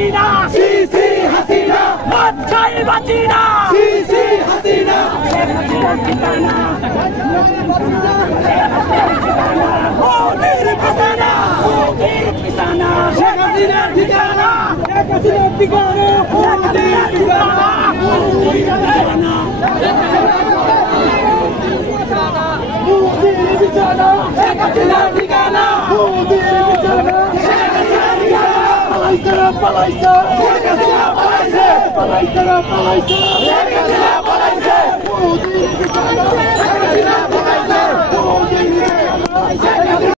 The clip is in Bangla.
হাসিনা সিসি হাসিনা বাঁচাই বাঁচিনা সিসি হাসিনা ঠিকানা মোদির ঠিকানা মোদির ঠিকানা শেখ হাসিনার ঠিকানা শেখ হাসিনার ঠিকানা মোদির ঠিকানা মোদির ঠিকানা মোদির ঠিকানা শেখ হাসিনার ঠিকানা মোদির ঠিকানা শেখ হাসিনার ঠিকানা পালাইছে শেখ হাসিনা পালাইছে পালাইছে শেখ হাসিনা পালাইছে মোদির ঠিকানা